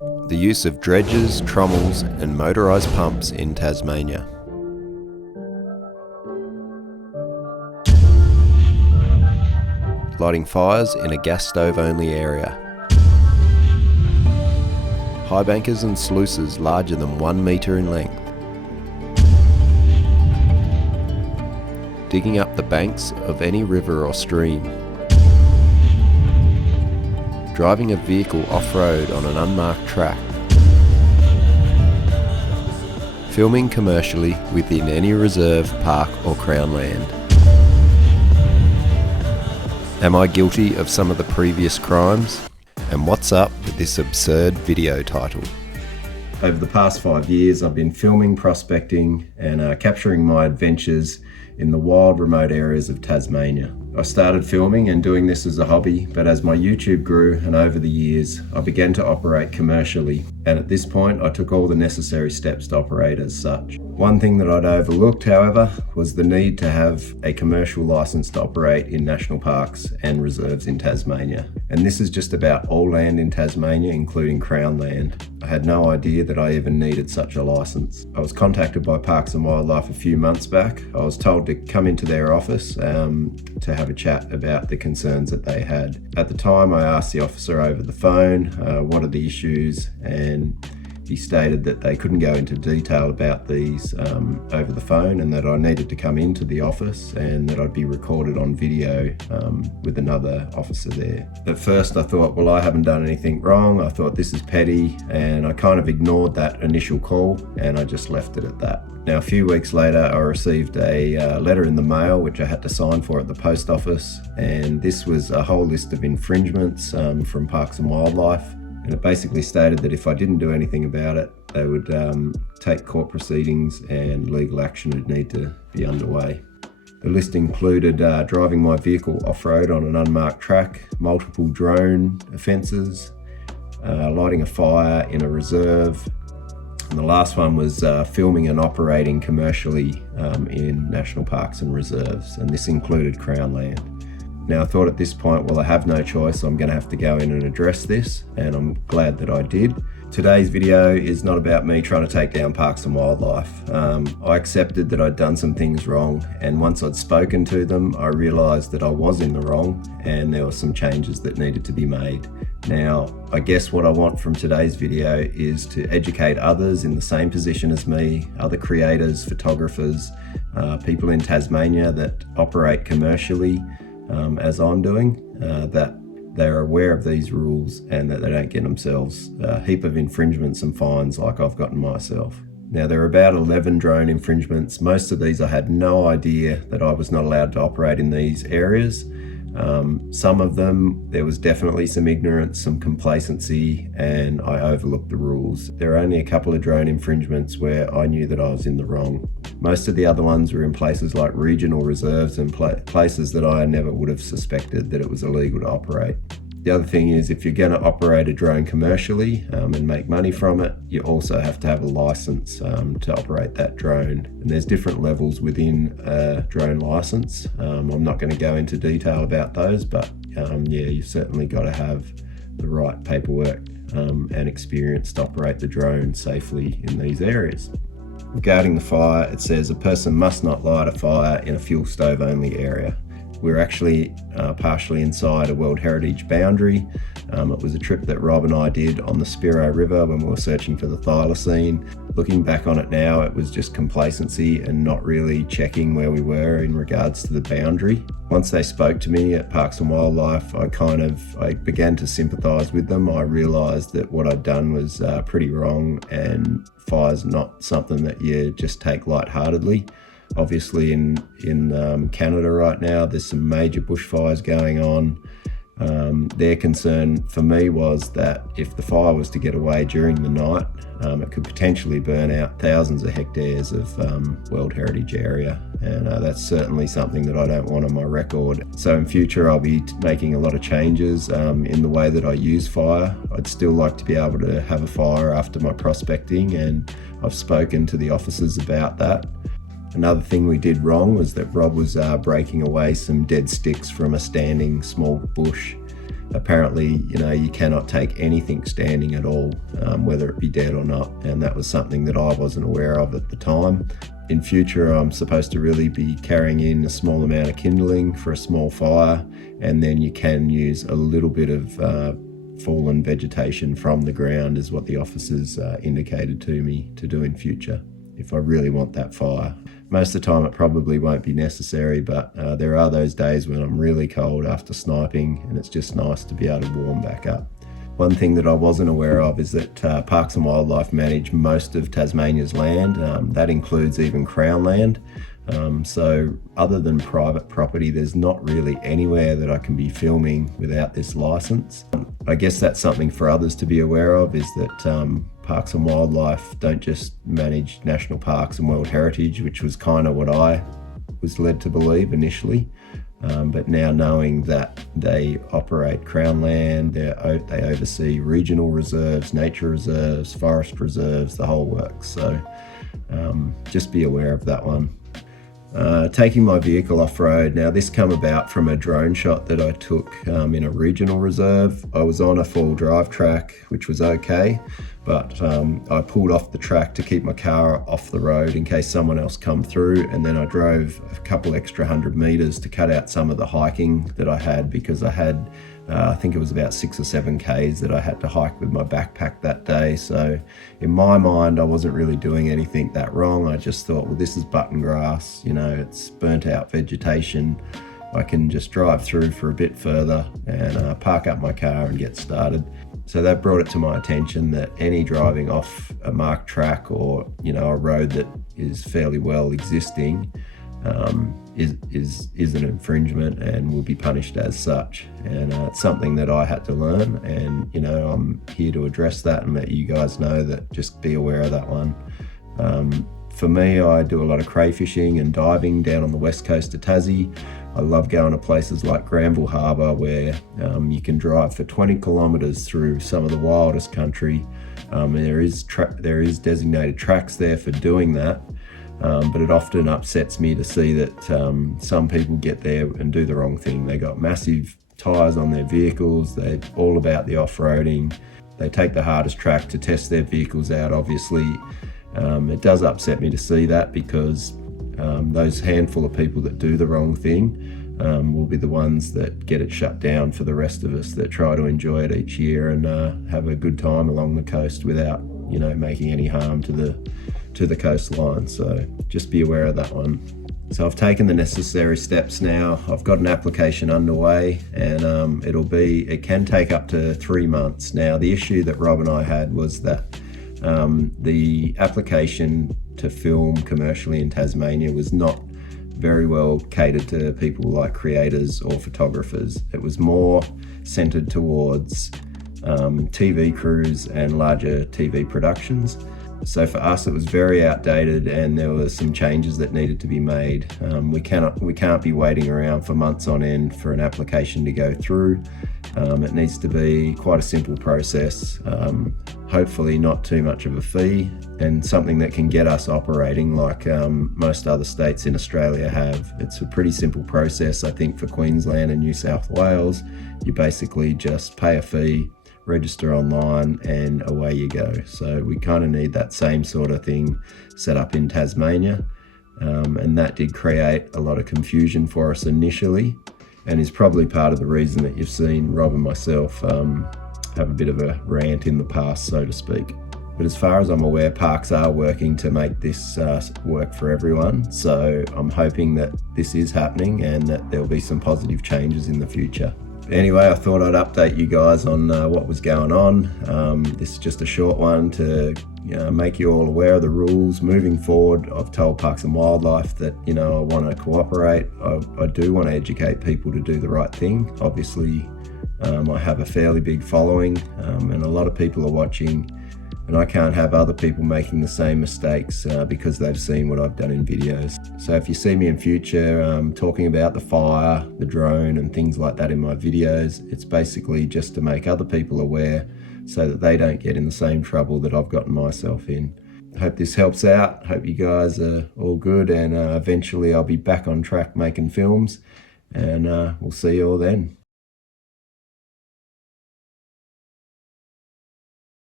The use of dredges, trommels and motorised pumps in Tasmania. Lighting fires in a gas stove only area. High bankers and sluices larger than 1 metre in length. Digging up the banks of any river or stream. Driving a vehicle off-road on an unmarked track. Filming commercially within any reserve, park or Crown land. Am I guilty of some of the previous crimes? And what's up with this absurd video title? Over the past 5 years, I've been filming, prospecting and capturing my adventures in the wild, remote areas of Tasmania. I started filming and doing this as a hobby, but as my YouTube grew and over the years, I began to operate commercially. And at this point, I took all the necessary steps to operate as such. One thing that I'd overlooked, however, was the need to have a commercial license to operate in national parks and reserves in Tasmania. And this is just about all land in Tasmania, including Crown land. I had no idea that I even needed such a license. I was contacted by Parks and Wildlife a few months back. I was told to come into their office to have a chat about the concerns that they had. At the time, I asked the officer over the phone, what are the issues, and he stated that they couldn't go into detail about these over the phone, and that I needed to come into the office and that I'd be recorded on video with another officer there. At first I thought, well, I haven't done anything wrong. I thought this is petty, and I kind of ignored that initial call and I just left it at that. Now, a few weeks later, I received a letter in the mail which I had to sign for at the post office, and this was a whole list of infringements from Parks and Wildlife. And it basically stated that if I didn't do anything about it, they would take court proceedings and legal action would need to be underway. The list included driving my vehicle off-road on an unmarked track, multiple drone offences, lighting a fire in a reserve, and the last one was filming and operating commercially in national parks and reserves, and this included Crown land. Now, I thought at this point, well, I have no choice. I'm going to have to go in and address this, and I'm glad that I did. Today's video is not about me trying to take down Parks and Wildlife. I accepted that I'd done some things wrong, and once I'd spoken to them, I realised that I was in the wrong and there were some changes that needed to be made. Now, I guess what I want from today's video is to educate others in the same position as me, other creators, photographers, people in Tasmania that operate commercially, as I'm doing, that they're aware of these rules and that they don't get themselves a heap of infringements and fines like I've gotten myself. Now, there are about 11 drone infringements. Most of these I had no idea that I was not allowed to operate in these areas. Some of them, there was definitely some ignorance, some complacency, and I overlooked the rules. There are only a couple of drone infringements where I knew that I was in the wrong. Most of the other ones were in places like regional reserves and places that I never would have suspected that it was illegal to operate. The other thing is, if you're going to operate a drone commercially and make money from it, you also have to have a license to operate that drone. And there's different levels within a drone license. I'm not going to go into detail about those, but yeah, you've certainly got to have the right paperwork and experience to operate the drone safely in these areas. Regarding the fire, it says a person must not light a fire in a fuel stove only area. We're actually partially inside a World Heritage boundary. It was a trip that Rob and I did on the Spiro River when we were searching for the thylacine. Looking back on it now, it was just complacency and not really checking where we were in regards to the boundary. Once they spoke to me at Parks and Wildlife, I began to sympathise with them. I realised that what I'd done was pretty wrong, and fire's not something that you just take lightheartedly. Obviously in Canada right now, there's some major bushfires going on. Their concern for me was that if the fire was to get away during the night, it could potentially burn out thousands of hectares of World Heritage area, and that's certainly something that I don't want on my record. So in future I'll be making a lot of changes in the way that I use fire. I'd still like to be able to have a fire after my prospecting, and I've spoken to the officers about that. Another thing we did wrong was that Rob was breaking away some dead sticks from a standing small bush. apparently, you cannot take anything standing at all, whether it be dead or not. And that was something that I wasn't aware of at the time. In future, I'm supposed to really be carrying in a small amount of kindling for a small fire, and then you can use a little bit of fallen vegetation from the ground is what the officers indicated to me to do in future if I really want that fire. Most of the time it probably won't be necessary, but there are those days when I'm really cold after sniping and it's just nice to be able to warm back up. One thing that I wasn't aware of is that Parks and Wildlife manage most of Tasmania's land. That includes even Crown land. So other than private property, there's not really anywhere that I can be filming without this license. I guess that's something for others to be aware of, is that Parks and Wildlife don't just manage national parks and World Heritage, which was kind of what I was led to believe initially. But now knowing that they operate Crown land, they oversee regional reserves, nature reserves, forest reserves, the whole works. So just be aware of that one. Taking my vehicle off-road. Now this come about from a drone shot that I took in a regional reserve. I was on a full drive track, which was okay, but I pulled off the track to keep my car off the road in case someone else come through, and then I drove a couple extra 100 meters to cut out some of the hiking that I had, because I had I think it was about 6 or 7 Ks that I had to hike with my backpack that day. So in my mind, I wasn't really doing anything that wrong. I just thought, well, this is button grass, it's burnt out vegetation. I can just drive through for a bit further and park up my car and get started. So that brought it to my attention that any driving off a marked track or, a road that is fairly well existing is an infringement and will be punished as such. And it's something that I had to learn, and I'm here to address that and let you guys know that just be aware of that one. For me, I do a lot of crayfishing and diving down on the west coast of Tassie. I love going to places like Granville Harbour, where you can drive for 20 kilometres through some of the wildest country. There is designated tracks there for doing that. But it often upsets me to see that some people get there and do the wrong thing. They got massive tyres on their vehicles. They're all about the off-roading. They take the hardest track to test their vehicles out, obviously. It does upset me to see that, because those handful of people that do the wrong thing will be the ones that get it shut down for the rest of us that try to enjoy it each year and have a good time along the coast without, making any harm to the coastline. So just be aware of that one. So I've taken the necessary steps now. I've got an application underway, and it can take up to 3 months. Now the issue that Rob and I had was that the application to film commercially in Tasmania was not very well catered to people like creators or photographers. It was more centered towards TV crews and larger TV productions. So for us, it was very outdated, and there were some changes that needed to be made. We can't be waiting around for months on end for an application to go through. It needs to be quite a simple process, hopefully not too much of a fee, and something that can get us operating like most other states in Australia have. It's a pretty simple process. I think for Queensland and New South Wales, you basically just pay a fee, register online, and away you go. So we kind of need that same sort of thing set up in Tasmania, and that did create a lot of confusion for us initially, and is probably part of the reason that you've seen Rob and myself have a bit of a rant in the past, so to speak. But as far as I'm aware, parks are working to make this work for everyone. So I'm hoping that this is happening and that there'll be some positive changes in the future. Anyway, I thought I'd update you guys on what was going on. This is just a short one to make you all aware of the rules moving forward. I've told Parks and Wildlife that I want to cooperate. I do want to educate people to do the right thing. Obviously, I have a fairly big following, and a lot of people are watching, and I can't have other people making the same mistakes because they've seen what I've done in videos. So if you see me in future talking about the fire, the drone and things like that in my videos, it's basically just to make other people aware so that they don't get in the same trouble that I've gotten myself in. I hope this helps out. Hope you guys are all good, and eventually I'll be back on track making films, and we'll see you all then.